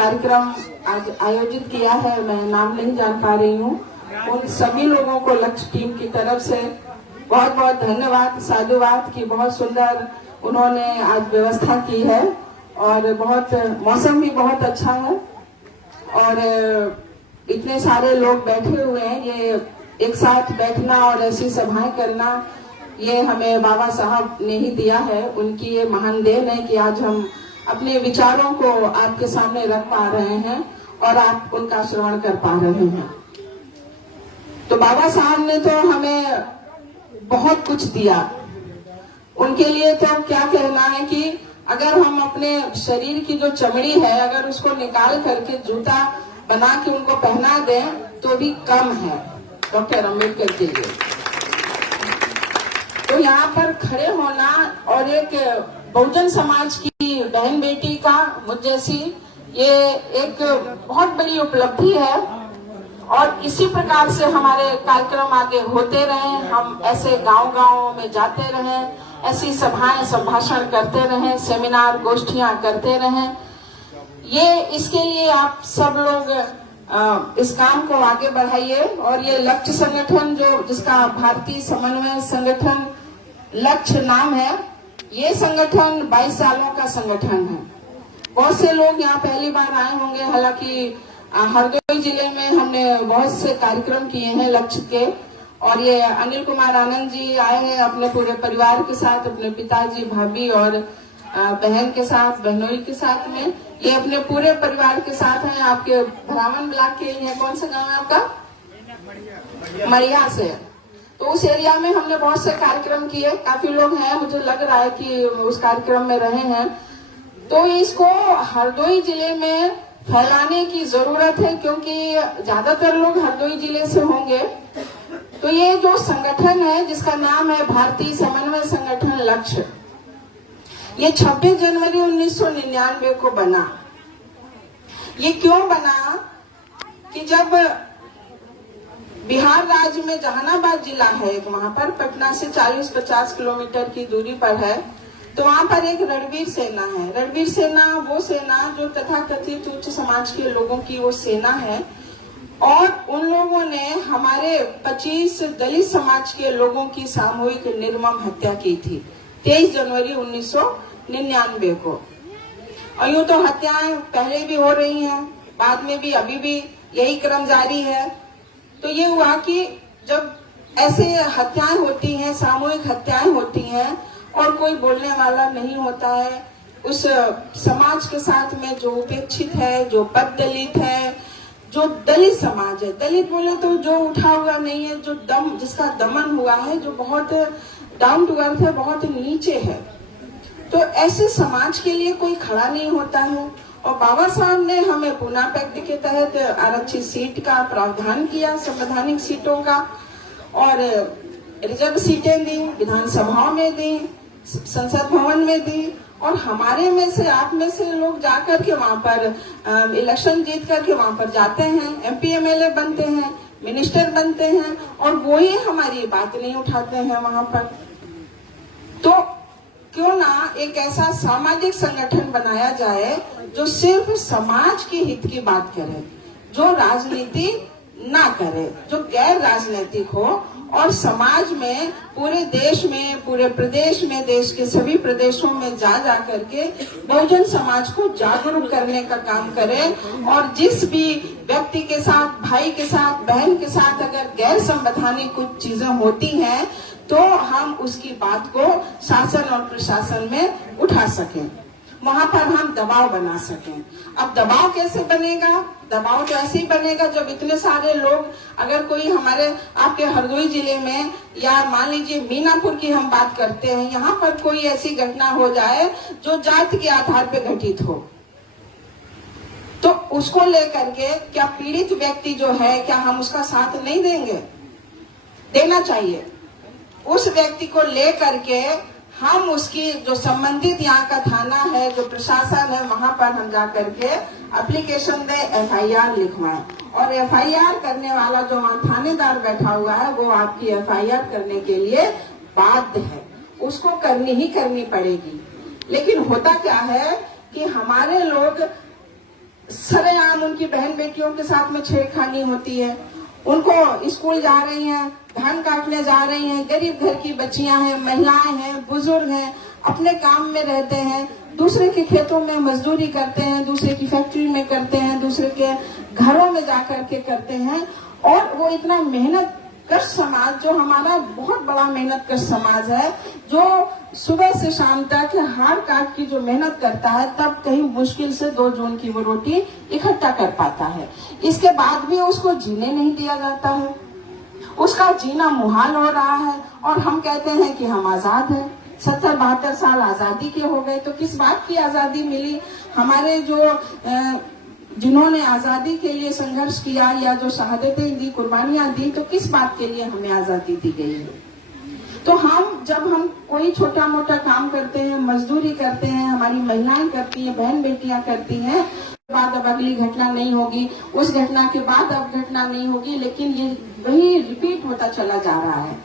कार्यक्रम आज आयोजित किया है, मैं नाम नहीं जान पा रही हूँ, उन सभी लोगों को लक्ष्य टीम की तरफ से बहुत बहुत धन्यवाद, साधुवाद की बहुत सुंदर उन्होंने आज व्यवस्था की है और बहुत मौसम भी बहुत अच्छा है और इतने सारे लोग बैठे हुए हैं। ये एक साथ बैठना और ऐसी सभाएं करना ये हमें बाबा साहब ने ही दिया है, उनकी ये महान देन है कि आज हम अपने विचारों को आपके सामने रख पा रहे हैं और आप उनका श्रवण कर पा रहे हैं। तो बाबा साहब ने तो हमें बहुत कुछ दिया, उनके लिए तो क्या कहना है कि अगर हम अपने शरीर की जो चमड़ी है अगर उसको निकाल करके जूता बना के उनको पहना दें तो भी कम है डॉक्टर अम्बेडकर के लिए। तो यहाँ पर खड़े होना और एक बहुजन समाज की बहन बेटी का मुझ जैसी ये एक बहुत बड़ी उपलब्धि है और इसी प्रकार से हमारे कार्यक्रम आगे होते रहें, हम ऐसे गांव-गांव में जाते रहें, ऐसी सभाएं संभाषण करते रहें, सेमिनार गोष्ठियां करते रहें। ये इसके लिए आप सब लोग इस काम को आगे बढ़ाइए और ये लक्ष्य संगठन जो जिसका भारतीय समन्वय संगठन लक्ष्य नाम है, ये संगठन 22 सालों का संगठन है। बहुत से लोग यहाँ पहली बार आए होंगे, हालांकि हरदोई जिले में हमने बहुत से कार्यक्रम किए हैं लक्ष्य के और ये अनिल कुमार आनंद जी आए हैं अपने पूरे परिवार के साथ, अपने पिताजी, भाभी और बहन के साथ, बहनोई के साथ में, ये अपने पूरे परिवार के साथ हैं। आपके भरावन ब्लॉक के लिए कौन सा गांव है आपका? मरिया से। तो उस एरिया में हमने बहुत से कार्यक्रम किए, काफी लोग हैं, मुझे लग रहा है कि उस कार्यक्रम में रहे हैं। तो इसको हरदोई जिले में फैलाने की जरूरत है क्योंकि ज्यादातर लोग हरदोई जिले से होंगे। तो ये जो संगठन है जिसका नाम है भारतीय समन्वय संगठन लक्ष्य, ये 26 जनवरी 1999 को बना। ये क्यों बना कि जब बिहार राज्य में जहानाबाद जिला है एक, वहां पर पटना से 40-50 किलोमीटर की दूरी पर है, तो वहां पर एक रणवीर सेना है। रणवीर सेना वो सेना जो तथाकथित उच्च समाज के लोगों की वो सेना है और उन लोगों ने हमारे 25 दलित समाज के लोगों की सामूहिक निर्मम हत्या की थी 23 जनवरी 1999 को। और यूं तो हत्याएं पहले भी हो रही हैं, बाद में भी, अभी भी यही क्रम जारी है। तो ये हुआ कि जब ऐसे हत्याएं होती हैं, सामूहिक हत्याएं होती हैं और कोई बोलने वाला नहीं होता है, उस समाज के साथ में जो उपेक्षित है, जो पद दलित है, जो दलित समाज है, दलित बोले तो जो उठा हुआ नहीं है, जो जिसका दमन हुआ है, जो बहुत डाउन टू अर्थ है, बहुत नीचे है, तो ऐसे समाज के लिए कोई खड़ा नहीं होता है। और बाबा साहब ने हमें पूना पैक्ट के तहत आरक्षित सीट का प्रावधान किया, संवैधानिक सीटों का, और रिजर्व सीटें दी, विधानसभाओं में दी, संसद भवन में दी, और हमारे में से, आप में से लोग जाकर के वहां पर इलेक्शन जीत करके वहां पर जाते हैं, एमपी एमएलए बनते हैं, मिनिस्टर बनते हैं, और वो ही हमारी बात नहीं उठाते हैं वहां पर। तो क्यों ना एक ऐसा सामाजिक संगठन बनाया जाए जो सिर्फ समाज के हित की बात करे, जो राजनीति ना करे, जो गैर राजनीतिक हो और समाज में, पूरे देश में, पूरे प्रदेश में, देश के सभी प्रदेशों में जा करके बहुजन समाज को जागरूक करने का काम करे। और जिस भी व्यक्ति के साथ, भाई के साथ, बहन के साथ अगर गैर संवैधानिक कुछ चीजें होती हैं तो हम उसकी बात को शासन और प्रशासन में उठा सकें, वहां पर हम दबाव बना सकें। अब दबाव कैसे बनेगा? दबाव तो ऐसे ही बनेगा जब इतने सारे लोग, अगर कोई हमारे आपके हरदोई जिले में या मान लीजिए मीनापुर की हम बात करते हैं, यहाँ पर कोई ऐसी घटना हो जाए जो जाति के आधार पर घटित हो, तो उसको लेकर के क्या पीड़ित व्यक्ति जो है, क्या हम उसका साथ नहीं देंगे? देना चाहिए। उस व्यक्ति को लेकर के हम उसकी जो संबंधित यहाँ का थाना है, जो प्रशासन है, वहां पर हम जा करके एप्लीकेशन दे, एफआईआर लिखवाएं, और एफआईआर करने वाला जो वहाँ थानेदार बैठा हुआ है वो आपकी एफआईआर करने के लिए बाध्य है, उसको करनी ही करनी पड़ेगी। लेकिन होता क्या है कि हमारे लोग सरेआम उनकी बहन बेटियों के साथ में छेड़खानी होती है। उनको स्कूल जा रही हैं, धान काटने जा रही हैं, गरीब घर की बच्चियां हैं, महिलाएं हैं, बुजुर्ग हैं, अपने काम में रहते हैं, दूसरे के खेतों में मजदूरी करते हैं, दूसरे की फैक्ट्री में करते हैं, दूसरे के घरों में जाकर के करते हैं। और वो इतना मेहनत कश समाज, जो हमारा बहुत बड़ा मेहनत कश समाज है, जो सुबह से शाम तक हार काट की जो मेहनत करता है, तब कहीं मुश्किल से 2 जून की वो रोटी इकट्ठा कर पाता है। इसके बाद भी उसको जीने नहीं दिया जाता है, उसका जीना मुहाल हो रहा है। और हम कहते हैं कि हम आजाद हैं। 70-72 साल आजादी के हो गए, तो किस बात की आजादी मिली? हमारे जो जिन्होंने आजादी के लिए संघर्ष किया या जो शहादतें दी, कुर्बानियां दी, तो किस बात के लिए हमें आजादी दी गई है? तो जब हम कोई छोटा मोटा काम करते हैं, मजदूरी करते हैं, हमारी महिलाएं करती हैं, बहन बेटियां करती हैं, बाद अब अगली घटना नहीं होगी, उस घटना के बाद अब घटना नहीं होगी, लेकिन ये वही रिपीट होता चला जा रहा है।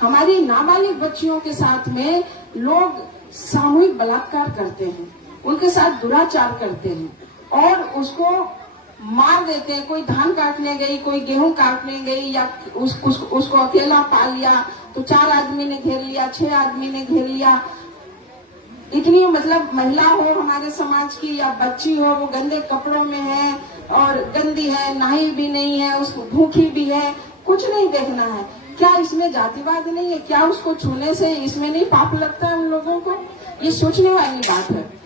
हमारी नाबालिग बच्चियों के साथ में लोग सामूहिक बलात्कार करते हैं, उनके साथ दुराचार करते हैं और उसको मार देते हैं। कोई धान काटने गई, कोई गेहूं काटने गई, या उसको अकेला पा लिया तो 4 आदमी ने घेर लिया, 6 आदमी ने घेर लिया। इतनी मतलब महिला हो हमारे समाज की या बच्ची हो, वो गंदे कपड़ों में है और गंदी है, नहाई भी नहीं है, उसको भूखी भी है, कुछ नहीं देखना है। क्या इसमें जातिवाद नहीं है? क्या उसको छूने से इसमें नहीं पाप लगता है उन लोगों को? ये सोचने वाली बात है।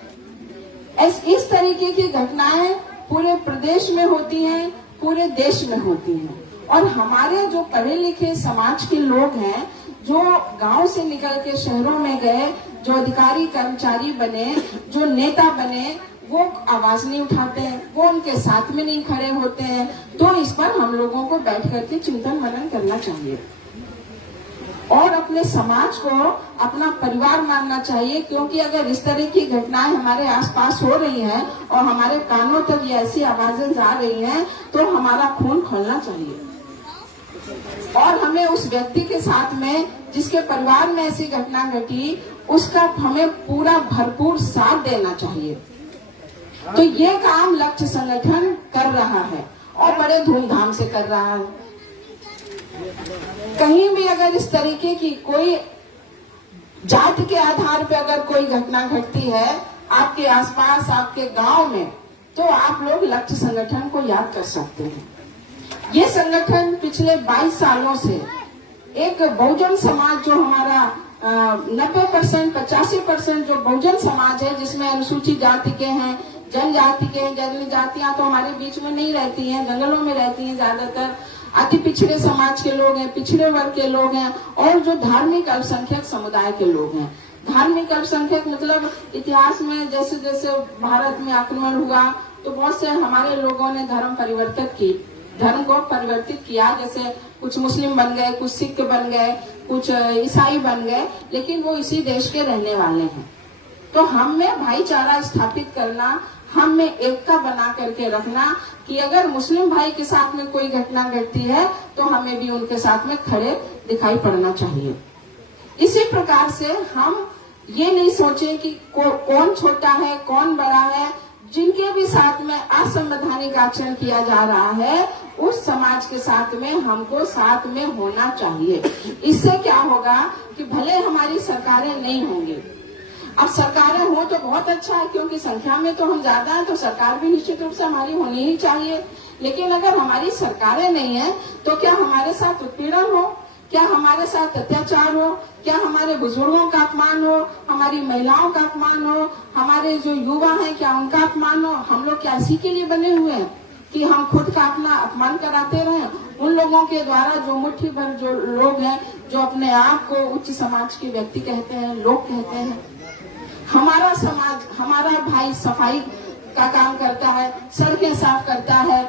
इस तरीके की घटनाएं पूरे प्रदेश में होती हैं, पूरे देश में होती हैं। और हमारे जो पढ़े लिखे समाज के लोग हैं, जो गांव से निकल के शहरों में गए, जो अधिकारी कर्मचारी बने, जो नेता बने, वो आवाज नहीं उठाते हैं, वो उनके साथ में नहीं खड़े होते हैं। तो इस पर हम लोगों को बैठ करके चिंतन मनन करना चाहिए और अपने समाज को अपना परिवार मानना चाहिए। क्योंकि अगर इस तरह की घटनाएं हमारे आसपास हो रही हैं और हमारे कानों तक ये ऐसी आवाजें जा रही हैं, तो हमारा खून खौलना चाहिए और हमें उस व्यक्ति के साथ में, जिसके परिवार में ऐसी घटना घटी, उसका हमें पूरा भरपूर साथ देना चाहिए। तो ये काम लक्ष्य संगठन कर रहा है और बड़े धूमधाम से कर रहा है। कहीं भी अगर इस तरीके की कोई जाति के आधार पर अगर कोई घटना घटती है आपके आसपास, आपके गांव में, तो आप लोग लक्ष्य संगठन को याद कर सकते हैं। ये संगठन पिछले 22 सालों से एक बहुजन समाज, जो हमारा 90% 85% जो बहुजन समाज है, जिसमें अनुसूचित जाति के हैं, जनजाति के हैं, जनजातियां तो हमारे बीच में नहीं रहती हैं, जंगलों में रहती हैं ज्यादातर, अति पिछड़े समाज के लोग हैं, पिछड़े वर्ग के लोग हैं, और जो धार्मिक अल्पसंख्यक समुदाय के लोग हैं। धार्मिक अल्पसंख्यक मतलब इतिहास में जैसे जैसे भारत में आक्रमण हुआ तो बहुत से हमारे लोगों ने धर्म को परिवर्तित किया। जैसे कुछ मुस्लिम बन गए, कुछ सिख बन गए, कुछ ईसाई बन गए, लेकिन वो इसी देश के रहने वाले हैं। तो हम में भाईचारा स्थापित करना, हम में एकता बना करके रखना कि अगर मुस्लिम भाई के साथ में कोई घटना घटती है तो हमें भी उनके साथ में खड़े दिखाई पड़ना चाहिए। इसी प्रकार से हम ये नहीं सोचें कि कौन छोटा है कौन बड़ा है। जिनके भी साथ में असंवैधानिक आचरण किया जा रहा है, उस समाज के साथ में हमको साथ में होना चाहिए। इससे क्या होगा कि भले हमारी सरकारें नहीं होंगी, अब सरकारें हो तो बहुत अच्छा है, क्योंकि संख्या में तो हम ज्यादा हैं, तो सरकार भी निश्चित रूप से हमारी होनी ही चाहिए। लेकिन अगर हमारी सरकारें नहीं है तो क्या हमारे साथ उत्पीड़न हो, क्या हमारे साथ अत्याचार हो, क्या हमारे बुजुर्गों का अपमान हो, हमारी महिलाओं का अपमान हो, हमारे जो युवा हैं क्या उनका अपमान हो? हम लोग क्या इसी के लिए बने हुए हैं कि हम खुद का अपना अपमान कराते रहें? उन लोगों के द्वारा जो मुट्ठी भर जो लोग हैं, जो अपने आप को उच्च समाज के व्यक्ति कहते हैं, लोग कहते हैं, हमारा समाज, हमारा भाई सफाई का काम करता है, सड़कें साफ करता है,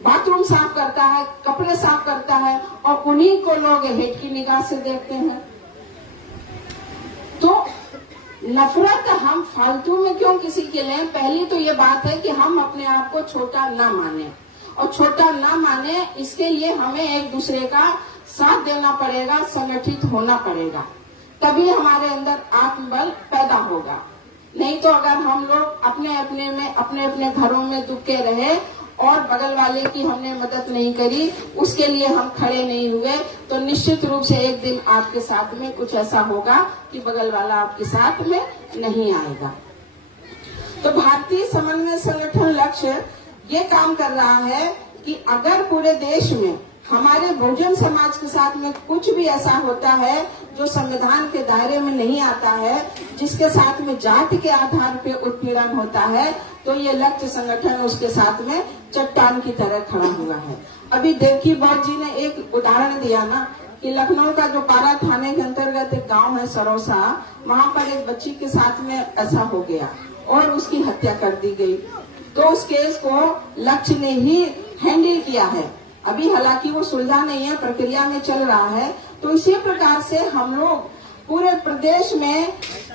बाथरूम साफ करता है, कपड़े साफ करता है, और उन्हीं को लोग हेट की निगाह से देखते हैं। तो नफरत हम फालतू में क्यों किसी के लें? पहली तो ये बात है कि हम अपने आप को छोटा ना माने, और छोटा ना माने इसके लिए हमें एक दूसरे का साथ देना पड़ेगा, संगठित होना पड़ेगा, तभी हमारे अंदर आत्मबल पैदा होगा। नहीं तो अगर हम लोग अपने अपने घरों में दुबके रहे और बगल वाले की हमने मदद नहीं करी, उसके लिए हम खड़े नहीं हुए, तो निश्चित रूप से एक दिन आपके साथ में कुछ ऐसा होगा कि बगल वाला आपके साथ में नहीं आएगा। तो भारतीय समन्वय संगठन लक्ष्य ये काम कर रहा है कि अगर पूरे देश में हमारे बहुजन समाज के साथ में कुछ भी ऐसा होता है जो संविधान के दायरे में नहीं आता है, जिसके साथ में जाति के आधार पे उत्पीड़न होता है, तो ये लक्ष्य संगठन उसके साथ में चट्टान की तरह खड़ा हुआ है। अभी देवकी बौद्ध जी ने एक उदाहरण दिया ना कि लखनऊ का जो पारा थाने के अंतर्गत एक गांव है सरोसा, वहां पर एक बच्ची के साथ में ऐसा हो गया और उसकी हत्या कर दी गई। तो उस केस को लक्ष्य ने ही हैंडल किया है। अभी हालांकि वो सुलझा नहीं है, प्रक्रिया में चल रहा है। तो इसी प्रकार से हम लोग पूरे प्रदेश में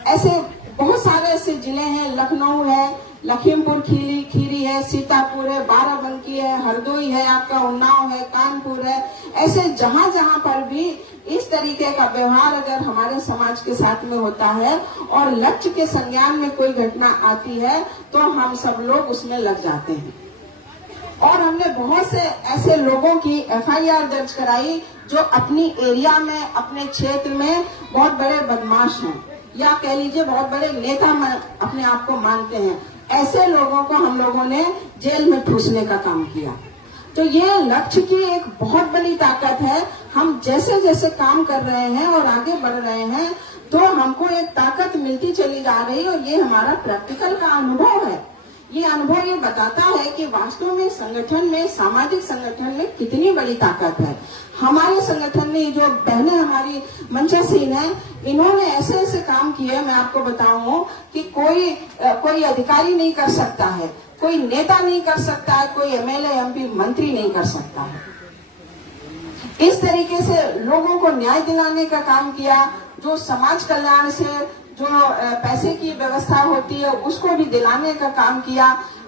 ऐसे बहुत सारे ऐसे जिले हैं, लखनऊ है, लखीमपुर खीरी है, सीतापुर है, बाराबंकी है, हरदोई है, आपका उन्नाव है, कानपुर है, ऐसे जहाँ जहाँ पर भी इस तरीके का व्यवहार अगर हमारे समाज के साथ में होता है और लक्ष्य के संज्ञान में कोई घटना आती है तो हम सब लोग उसमें लग जाते हैं। और हमने बहुत से ऐसे लोगों की FIR दर्ज कराई जो अपनी एरिया में, अपने क्षेत्र में बहुत बड़े बदमाश हैं या कह लीजिए बहुत बड़े नेता अपने आप को मानते हैं। ऐसे लोगों को हम लोगों ने जेल में ठूसने का काम किया। तो ये लक्ष्य की एक बहुत बड़ी ताकत है। हम जैसे जैसे काम कर रहे हैं और आगे बढ़ रहे हैं तो हमको एक ताकत मिलती चली जा रही है और ये हमारा प्रैक्टिकल का अनुभव है। ये अनुभव ये बताता है कि वास्तव में संगठन में, सामाजिक संगठन में कितनी बड़ी ताकत है। हमारे संगठन में जो बहनें हमारी मंचासीन है, इन्होंने ऐसे ऐसे काम किए, मैं आपको बताऊं कि कोई अधिकारी नहीं कर सकता है, कोई नेता नहीं कर सकता है, कोई MLA MP मंत्री नहीं कर सकता है। इस तरीके से लोगों को न्याय दिलाने का काम किया, जो समाज कल्याण से जो पैसे की व्यवस्था होती है उसको भी दिलाने का काम किया।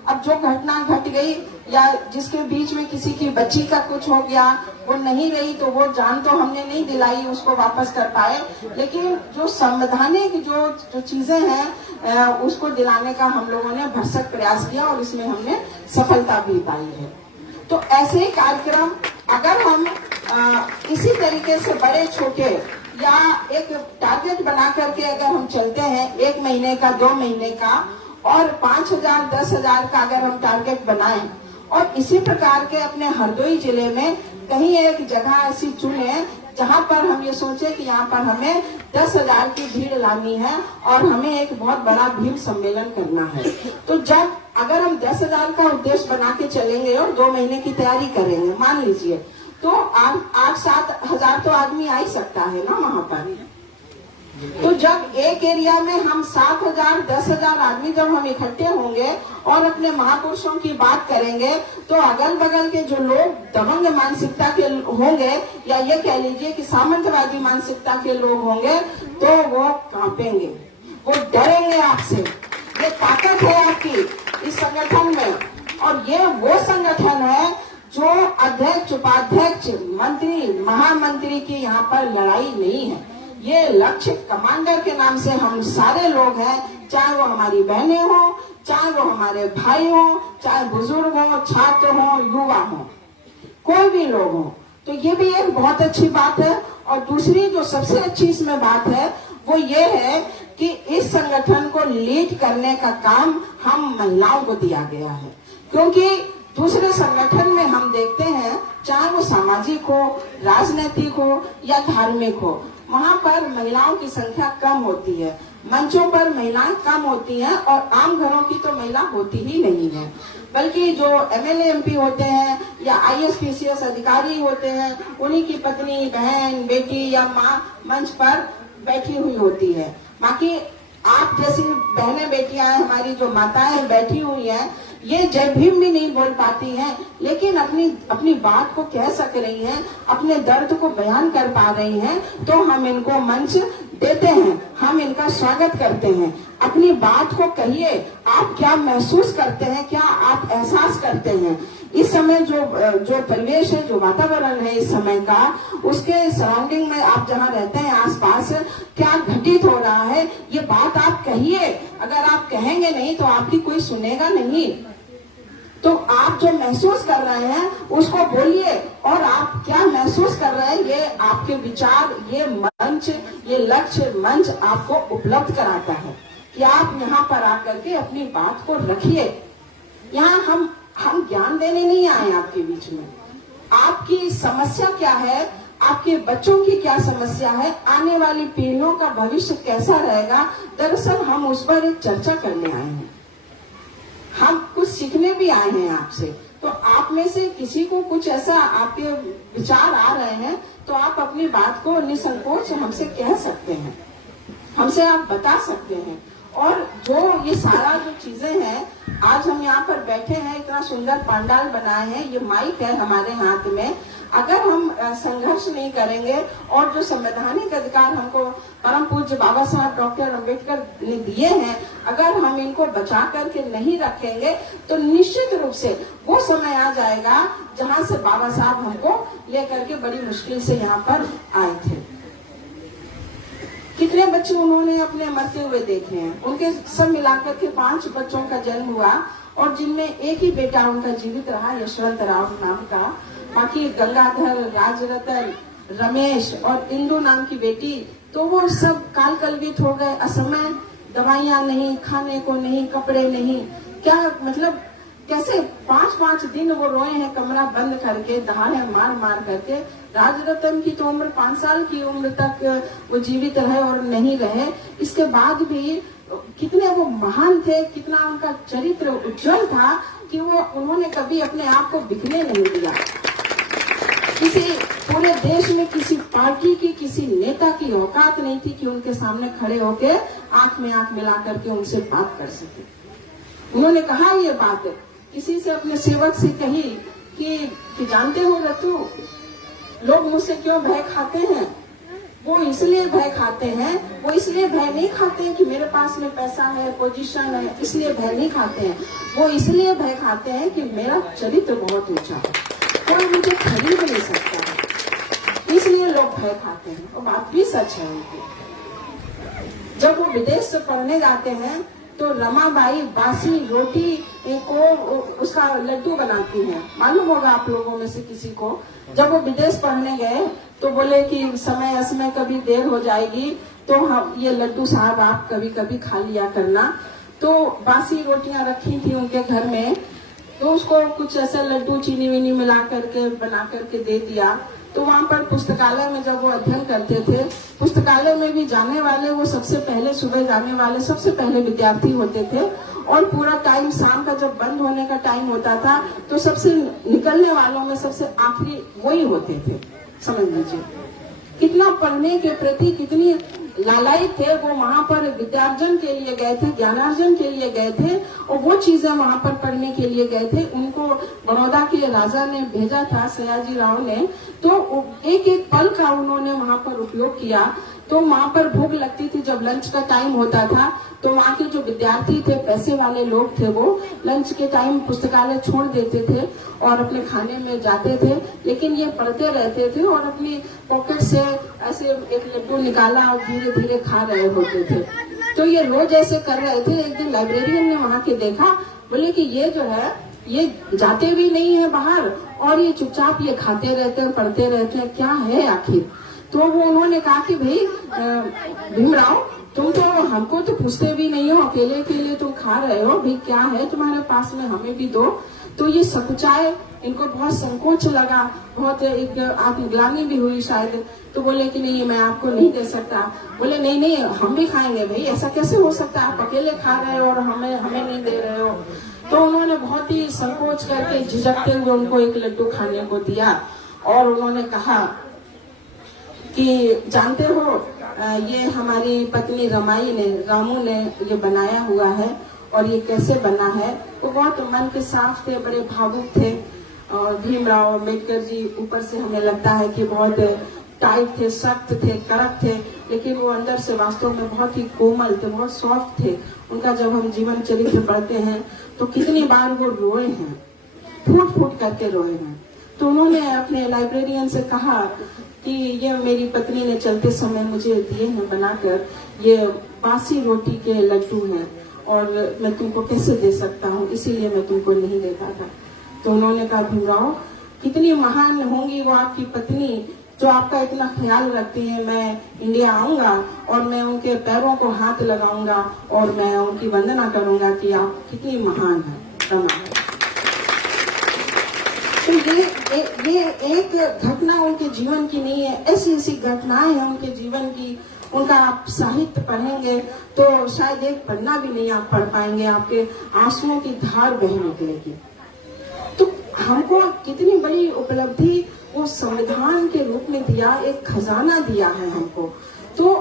अब जो घटना घट गई या जिसके बीच में किसी की बच्ची का कुछ हो गया, वो नहीं रही, तो वो जान तो हमने नहीं दिलाई, उसको वापस कर पाए, लेकिन जो संवैधानिक जो चीजें हैं उसको दिलाने का हम लोगों ने भरसक प्रयास किया और इसमें हमने सफलता भी पाई है। तो ऐसे ही कार्यक्रम अगर हम इसी तरीके से बड़े छोटे या एक टारगेट बना करके अगर हम चलते हैं 1 महीने का, 2 महीने का और 5,000, 10,000 का अगर हम टारगेट बनाएं और इसी प्रकार के अपने हरदोई जिले में कहीं एक जगह ऐसी चुने जहां पर हम ये सोचे कि यहाँ पर हमें 10,000 की भीड़ लानी है और हमें एक बहुत बड़ा भीड़ सम्मेलन करना है। तो जब अगर हम 10,000 का उद्देश्य बना के चलेंगे और 2 महीने की तैयारी करेंगे, मान लीजिए, तो 8-7 हजार तो आदमी आ ही सकता है ना वहाँ पर। तो जब एक एरिया में हम 7,000, 10,000 आदमी जब हम इकट्ठे होंगे और अपने महापुरुषों की बात करेंगे तो अगल बगल के जो लोग दबंग मानसिकता के होंगे या ये कह लीजिए कि सामंतवादी मानसिकता के लोग होंगे तो वो कांपेंगे, वो डरेंगे आपसे। ये ताकत है आपकी इस संगठन में और ये वो संगठन है जो अध्यक्ष, उपाध्यक्ष, मंत्री, महामंत्री की यहाँ पर लड़ाई नहीं है। ये लक्ष्य कमांडर के नाम से हम सारे लोग हैं, चाहे वो हमारी बहनें हो, चाहे वो हमारे भाई हो, चाहे बुजुर्ग हो, छात्र हो, युवा हो, कोई भी लोग हो। तो ये भी एक बहुत अच्छी बात है। और दूसरी जो सबसे अच्छी इसमें बात है वो ये है कि इस संगठन को लीड करने का काम हम महिलाओं को दिया गया है, क्योंकि दूसरे संगठन में हम देखते हैं चाहे वो सामाजिक हो, राजनीतिक हो या धार्मिक हो, वहाँ पर महिलाओं की संख्या कम होती है, मंचों पर महिलाएं कम होती हैं और आम घरों की तो महिला होती ही नहीं है। बल्कि जो MLA MP होते हैं या IAS PCS अधिकारी होते हैं, उन्हीं की पत्नी, बहन, बेटी या माँ मंच पर बैठी हुई होती है। बाकी आप जैसी बहनें, बेटियां, हमारी जो माताएं बैठी हुई हैं, ये जय भीम भी नहीं बोल पाती हैं, लेकिन अपनी बात को कह सक रही हैं, अपने दर्द को बयान कर पा रही हैं, तो हम इनको मंच देते हैं, हम इनका स्वागत करते हैं। अपनी बात को कहिए, आप क्या महसूस करते हैं, क्या आप एहसास करते हैं। इस समय जो परिवेश है, जो वातावरण है इस समय का, उसके सराउंडिंग में आप जहाँ रहते हैं आसपास क्या घटित हो रहा है, ये बात आप कहिए। अगर आप कहेंगे नहीं तो आपकी कोई सुनेगा नहीं। तो आप जो महसूस कर रहे हैं उसको बोलिए, और आप क्या महसूस कर रहे हैं ये आपके विचार, ये मंच, ये लक्ष्य मंच आपको उपलब्ध कराता है कि आप यहाँ पर आकर के अपनी बात को रखिए। यहाँ हम ज्ञान देने नहीं आए आपके बीच में। आपकी समस्या क्या है, आपके बच्चों की क्या समस्या है, आने वाली पीढ़ियों का भविष्य कैसा रहेगा, दरअसल हम उस पर एक चर्चा करने आए हैं। हम कुछ सीखने भी आए हैं आपसे। तो आप में से किसी को कुछ ऐसा आपके विचार आ रहे हैं तो आप अपनी बात को निसंकोच हमसे कह सकते हैं, हमसे आप बता सकते हैं। और जो ये सारा जो चीजें हैं, आज हम यहाँ पर बैठे हैं, इतना सुंदर पंडाल बनाए हैं, ये माइक है हमारे हाथ में। अगर हम संघर्ष नहीं करेंगे और जो संवैधानिक अधिकार हमको परम पूज्य बाबा साहब डॉक्टर अम्बेडकर ने दिए हैं, अगर हम इनको बचा करके नहीं रखेंगे तो निश्चित रूप से वो समय आ जाएगा जहाँ से बाबा साहब हमको लेकर के बड़ी मुश्किल से यहाँ पर आए थे। कितने बच्चे उन्होंने अपने मरते हुए देखे हैं। उनके सब मिलाकर के 5 बच्चों का जन्म हुआ और जिनमें एक ही बेटा उनका जीवित रहा, यशवंत राव नाम का। बाकी गंगाधर, राजरतन, रमेश और इंदु नाम की बेटी, तो वो सब काल कलवित हो गए। असमय, दवाइयां नहीं, खाने को नहीं, कपड़े नहीं, क्या मतलब कैसे 5-5 दिन वो रोए हैं कमरा बंद करके, दहाड़े मार मार करके। राजरतन की तो उम्र 5 साल की उम्र तक वो जीवित रहे और नहीं रहे। इसके बाद भी कितने वो महान थे, कितना उनका चरित्र उज्जवल था कि वो उन्होंने कभी अपने आप को बिखरने नहीं दिया। किसी पूरे देश में किसी पार्टी की, किसी नेता की औकात नहीं थी कि उनके सामने खड़े होके आंख में आंख मिला करके उनसे बात कर सके। उन्होंने कहा ये बात, किसी से अपने सेवक से कही कि जानते हो रतु, लोग मुझसे क्यों भय खाते हैं? वो इसलिए भय खाते हैं, वो इसलिए भय नहीं खाते हैं कि मेरे पास में पैसा है, पोजीशन है, इसलिए भय नहीं खाते हैं। वो इसलिए भय खाते हैं कि मेरा चरित्र बहुत ऊंचा है, कोई मुझे खरीद नहीं सकता, इसलिए लोग भय खाते हैं। और बात भी सच है उनकी। जब वो विदेश से पढ़ने जाते हैं तो रमाबाई बासी रोटी को उसका लड्डू बनाती हैं। मालूम होगा आप लोगों में से किसी को। जब वो विदेश पढ़ने गए तो बोले कि समय असमय कभी देर हो जाएगी तो हम ये लड्डू साहब आप कभी कभी खा लिया करना। तो बासी रोटियां रखी थी उनके घर में, तो उसको कुछ ऐसा लड्डू चीनी वीनी मिला करके बना करके दे दिया। तो वहाँ पर पुस्तकालय में जब वो अध्ययन करते थे, पुस्तकालय में भी जाने वाले वो सबसे पहले, सुबह जाने वाले सबसे पहले विद्यार्थी होते थे। और पूरा टाइम शाम का जब बंद होने का टाइम होता था तो सबसे निकलने वालों में सबसे आखिरी वही होते थे। समझ लीजिए कितना पढ़ने के प्रति कितनी लालाई थे वो। वहाँ पर विद्यार्जन के लिए गए थे, ज्ञानार्जन के लिए गए थे और वो चीजें वहाँ पर पढ़ने के लिए गए थे। उनको बड़ौदा के राजा ने भेजा था, सयाजी राव ने, तो एक एक पल का उन्होंने वहाँ पर उपयोग किया। तो वहाँ पर भूख लगती थी, जब लंच का टाइम होता था तो वहाँ के जो विद्यार्थी थे, पैसे वाले लोग थे, वो लंच के टाइम पुस्तकालय छोड़ देते थे और अपने खाने में जाते थे। लेकिन ये पढ़ते रहते थे और अपनी पॉकेट से ऐसे एक लड्डू निकाला और धीरे धीरे खा रहे होते थे। तो ये रोज ऐसे कर रहे थे। एक दिन लाइब्रेरियन ने वहाँ के देखा, बोले कि ये जो है ये जाते भी नहीं है बाहर और ये चुपचाप ये खाते रहते हैं, पढ़ते रहते हैं, क्या है आखिर? तो वो उन्होंने कहा कि भाई भीमराव, तुम तो हमको तो पूछते भी नहीं हो, अकेले अकेले तुम खा रहे हो, भाई क्या है तुम्हारे पास में, हमें भी दो। तो ये सकुचाए, इनको बहुत संकोच लगा, बहुत एक आत्मग्लानि भी हुई शायद। तो बोले कि नहीं मैं आपको नहीं दे सकता। बोले नहीं नहीं हम भी खाएंगे भाई, ऐसा कैसे हो सकता है, आप अकेले खा रहे हो और हमें नहीं दे रहे हो। तो उन्होंने बहुत ही संकोच करके झिझकते हुए उनको एक लड्डू खाने को दिया और उन्होंने कहा कि जानते हो ये हमारी पत्नी रामू ने ये बनाया हुआ है और ये कैसे बना है। वो बहुत मन के साफ थे, बड़े भावुक थे। और भीमराव अम्बेडकर जी ऊपर से हमें लगता है कि बहुत टाइट थे, सख्त थे, कड़क थे, लेकिन वो अंदर से वास्तव में बहुत ही कोमल थे, बहुत सॉफ्ट थे। उनका जब हम जीवन चरित्र पढ़ते हैं तो कितनी बार वो रोए हैं, फूट फूट करके रोए हैं। तो उन्होंने अपने लाइब्रेरियन से कहा कि ये मेरी पत्नी ने चलते समय मुझे दिए हैं बनाकर, ये बासी रोटी के लड्डू हैं और मैं तुमको कैसे दे सकता हूँ, इसीलिए मैं तुमको नहीं देता था। तो उन्होंने कहा भीमराव, कितनी महान होंगी वो आपकी पत्नी जो आपका इतना ख्याल रखती है। मैं इंडिया आऊंगा और मैं उनके पैरों को हाथ लगाऊंगा और मैं उनकी वंदना करूंगा कि आप कितनी महान हैं। तो ये एक घटना उनके जीवन की नहीं है, ऐसी ऐसी घटनाएं हैं उनके जीवन की। उनका आप साहित्य पढ़ेंगे तो शायद एक पन्ना भी नहीं आप पढ़ पाएंगे, आपके आंसुओं की धार बह निकलेगी। तो हमको कितनी बड़ी उपलब्धि वो संविधान के रूप में दिया, एक खजाना दिया है हमको। तो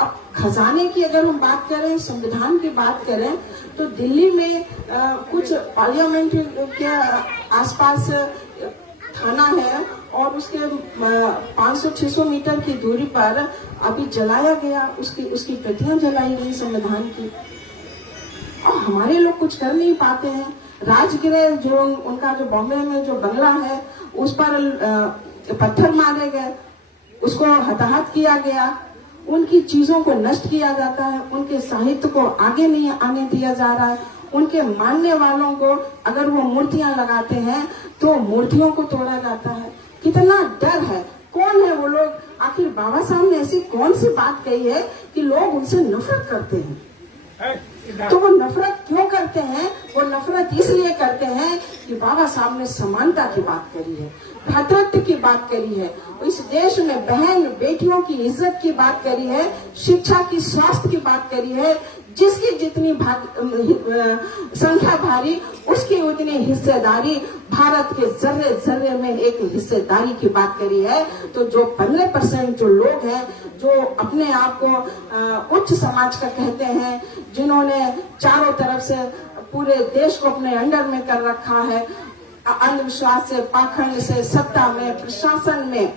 अब खजाने की अगर हम बात करें, संविधान की बात करें, तो दिल्ली में कुछ पार्लियामेंट के आसपास थाना है और उसके 500-600 मीटर की दूरी पर अभी जलाया गया, उसकी प्रतियां जलाई गई संविधान की। और हमारे लोग कुछ कर नहीं पाते हैं। राजगृह जो उनका जो बॉम्बे में जो बंगला है उस पर पत्थर मारे गए, उसको हताहत किया गया, उनकी चीजों को नष्ट किया जाता है, उनके साहित्य को आगे नहीं आने दिया जा रहा है, उनके मानने वालों को अगर वो मूर्तियां लगाते हैं तो मूर्तियों को तोड़ा जाता है। कितना डर है, कौन है वो लोग? आखिर बाबा साहब ने ऐसी कौन सी बात कही है कि लोग उनसे नफरत करते हैं? तो वो नफरत क्यों करते हैं? वो नफरत इसलिए करते हैं कि बाबा साहब ने समानता की बात करी है, भ्रातृत्व की बात करी है, इस देश में बहन बेटियों की इज्जत की बात करी है, शिक्षा की, स्वास्थ्य की बात करी है। जिसकी जितनी संख्या भारी उसकी उतनी हिस्सेदारी, भारत के जर्रे जर्रे में एक हिस्सेदारी की बात करी है। तो जो 15% जो लोग हैं जो अपने आप को उच्च समाज का कहते हैं, जिन्होंने चारों तरफ से पूरे देश को अपने अंडर में कर रखा है, अंधविश्वास से, पाखंड से, सत्ता में, प्रशासन में,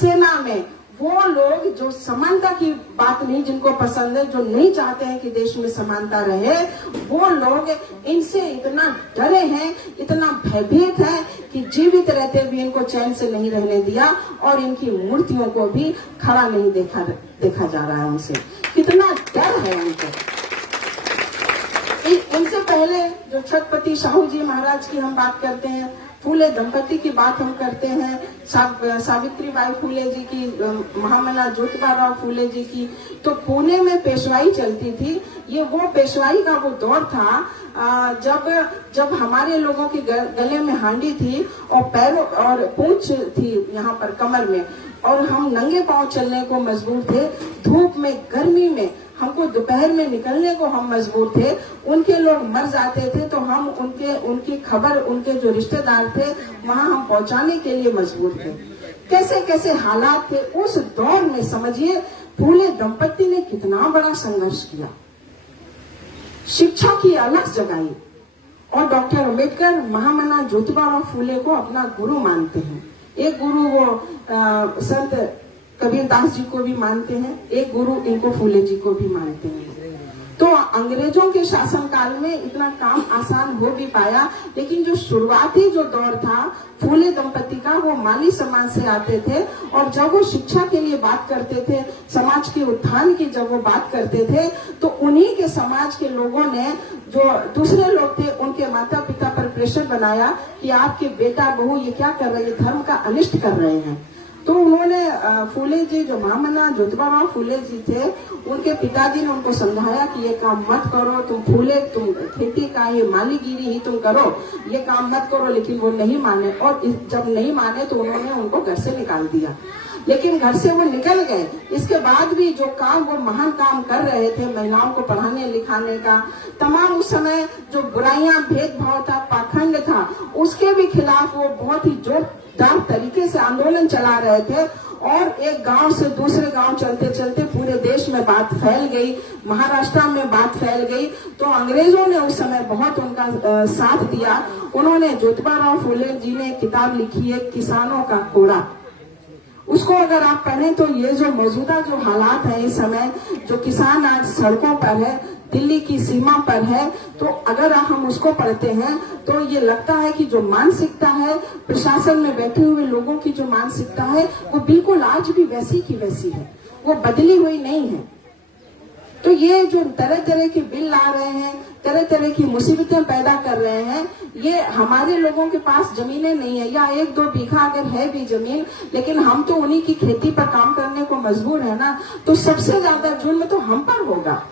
सेना में, वो लोग जो समानता की बात नहीं जिनको पसंद है, जो नहीं चाहते हैं कि देश में समानता रहे, वो लोग इनसे इतना डरे हैं, इतना भयभीत है कि जीवित रहते भी इनको चैन से नहीं रहने दिया और इनकी मूर्तियों को भी खड़ा नहीं देखा जा रहा है। उनसे कितना डर है उनको। इनसे पहले जो छत्रपति साहू जी महाराज की हम बात करते हैं, फूले दंपति की बात हम करते हैं, सावित्रीबाई फूले जी की, महामना ज्योतिबा फूले जी की, तो पुणे में पेशवाई चलती थी। ये वो पेशवाई का वो दौर था जब हमारे लोगों के गले में हांडी थी और पैरों और पूंछ थी यहाँ पर कमर में, और हम नंगे पांव चलने को मजबूर थे। धूप में, गर्मी में, हमको दोपहर में निकलने को हम मजबूर थे। उनके लोग मर जाते थे तो हम उनकी खबर, उनके जो रिश्तेदार थे वहां हम पहुंचाने के लिए मजबूर थे। कैसे कैसे हालात थे उस दौर में। समझिए फूले दंपति ने कितना बड़ा संघर्ष किया, शिक्षा की अलख जगाई, और डॉक्टर अम्बेडकर महामना ज्योतिबा फूले को अपना गुरु मानते हैं। एक गुरु वो संत कबीरदास जी को भी मानते हैं, एक गुरु इनको फूले जी को भी मानते हैं। तो अंग्रेजों के शासनकाल में इतना काम आसान हो भी पाया, लेकिन जो शुरुआती जो दौर था फूले दंपति का, वो माली समाज से आते थे, और जब वो शिक्षा के लिए बात करते थे, समाज के उत्थान की जब वो बात करते थे, तो उन्हीं के समाज के लोगों ने, जो दूसरे लोग थे, उनके माता पिता पर प्रेशर बनाया कि आपके बेटा बहू ये क्या कर रहे हैं, धर्म का अनिष्ट कर रहे हैं। तो उन्होंने फूले जी, जो महामना ज्योतिबा फूले जी थे, उनके पिताजी ने उनको समझाया कि ये काम मत करो, तुम फूले, तुम खेती का ये मालीगिरी ही तुम करो, ये काम मत करो। लेकिन वो नहीं माने, और जब नहीं माने तो उन्होंने उनको घर से निकाल दिया। लेकिन घर से वो निकल गए। इसके बाद भी जो काम वो महान काम कर रहे थे, महिलाओं को पढ़ाने लिखाने का, तमाम उस समय जो बुराइयां, भेदभाव था, पाखंड था, उसके भी खिलाफ वो बहुत ही जोरदार तरीके से आंदोलन चला रहे थे। और एक गांव से दूसरे गांव चलते चलते पूरे देश में बात फैल गई, महाराष्ट्र में बात फैल गई। तो अंग्रेजों ने उस समय बहुत उनका साथ दिया। उन्होंने ज्योतिबा फूले जी ने किताब लिखी है, किसानों का कोड़ा, उसको अगर आप पढ़ें तो ये जो मौजूदा जो हालात है इस समय, जो किसान आज सड़कों पर है, दिल्ली की सीमा पर है, तो अगर हम उसको पढ़ते हैं तो ये लगता है कि जो मानसिकता है प्रशासन में बैठे हुए लोगों की, जो मानसिकता है वो बिल्कुल आज भी वैसी की वैसी है, वो बदली हुई नहीं है। तो ये जो तरह तरह के बिल ला रहे हैं, तरह तरह की मुसीबतें पैदा कर रहे हैं, ये हमारे लोगों के पास जमीनें नहीं है, या 1-2 बीघा अगर है भी जमीन, लेकिन हम तो उन्हीं की खेती पर काम करने को मजबूर है ना, तो सबसे ज्यादा जुल्म तो हम पर होगा।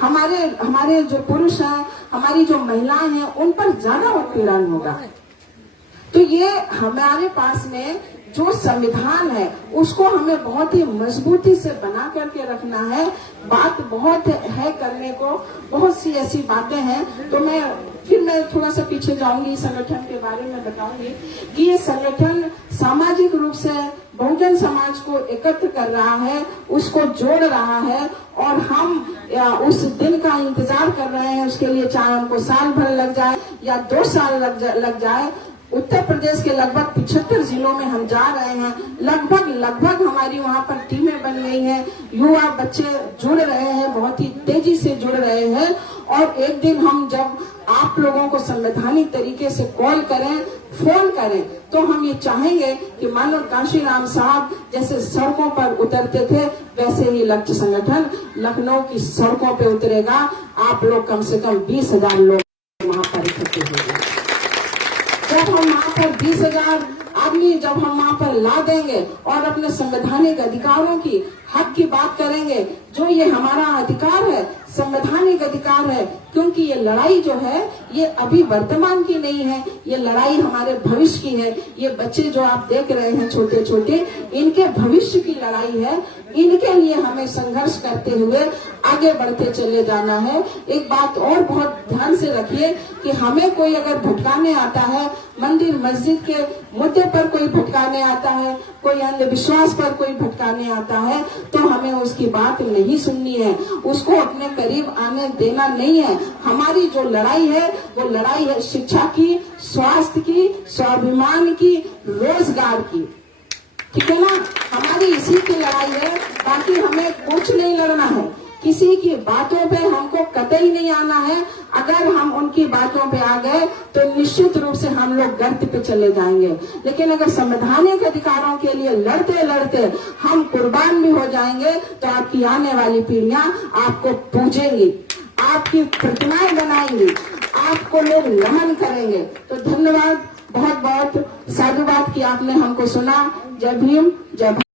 हमारे जो पुरुष हैं, हमारी जो महिलाएं हैं, उन पर ज्यादा उत्पीड़न होगा। तो ये हमारे पास में जो संविधान है उसको हमें बहुत ही मजबूती से बना करके रखना है। बात बहुत है करने को, बहुत सी ऐसी बातें हैं। तो मैं थोड़ा सा पीछे जाऊंगी, इस संगठन के बारे में बताऊंगी कि ये संगठन सामाजिक रूप से बहुजन समाज को एकत्र कर रहा है, उसको जोड़ रहा है, और हम उस दिन का इंतजार कर रहे हैं। उसके लिए चाहे हमको साल भर लग जाए या 2 साल लग जाए। उत्तर प्रदेश के लगभग 75 जिलों में हम जा रहे हैं। लगभग हमारी वहाँ पर टीमें बन गई हैं, युवा बच्चे जुड़ रहे हैं, बहुत ही तेजी से जुड़ रहे हैं। और एक दिन हम जब आप लोगों को संवैधानिक तरीके से कॉल करें, फोन करें, तो हम ये चाहेंगे कि मानो काशीराम साहब जैसे सड़कों पर उतरते थे, वैसे ही लक्ष्य संगठन लखनऊ की सड़कों पे उतरेगा। आप लोग कम से कम 20,000 लोग वहाँ पर इकट्ठे होंगे। जब हम वहाँ पर 20,000 आदमी जब हम वहाँ पर ला देंगे और अपने संवैधानिक अधिकारों की, हक की बात करेंगे, जो ये हमारा अधिकार है, संवैधानिक अधिकार है, क्योंकि ये लड़ाई जो है ये अभी वर्तमान की नहीं है, ये लड़ाई हमारे भविष्य की है। ये बच्चे जो आप देख रहे हैं छोटे छोटे, इनके भविष्य की लड़ाई है। इनके लिए हमें संघर्ष करते हुए आगे बढ़ते चले जाना है। एक बात और बहुत ध्यान से रखिए कि हमें कोई अगर भटकाने आता है, मंदिर मस्जिद के मुद्दे पर कोई भटकाने आता है, कोई अंधविश्वास पर कोई भटकाने आता है, तो हमें उसकी बात नहीं सुननी है, उसको अपने करीब आने देना नहीं है। हमारी जो लड़ाई है वो लड़ाई है शिक्षा की, स्वास्थ्य की, स्वाभिमान की, रोजगार की, ठीक है ना। हमारी इसी की लड़ाई है, बाकी हमें कुछ नहीं लड़ना है। किसी की बातों पे हमको कतई नहीं आना है। अगर हम उनकी बातों पे आ गए तो निश्चित रूप से हम लोग गर्त पे चले जाएंगे। लेकिन अगर संवैधानिक अधिकारों के लिए लड़ते लड़ते हम कुर्बान भी हो जाएंगे तो आपकी आने वाली पीढ़ियां आपको पूजेंगी, आपकी प्रतिमाएं बनाएंगी, आपको लोग नमन करेंगे। तो धन्यवाद, बहुत बहुत साधुवाद कि आपने हमको सुना। जय भीम, जय भारत।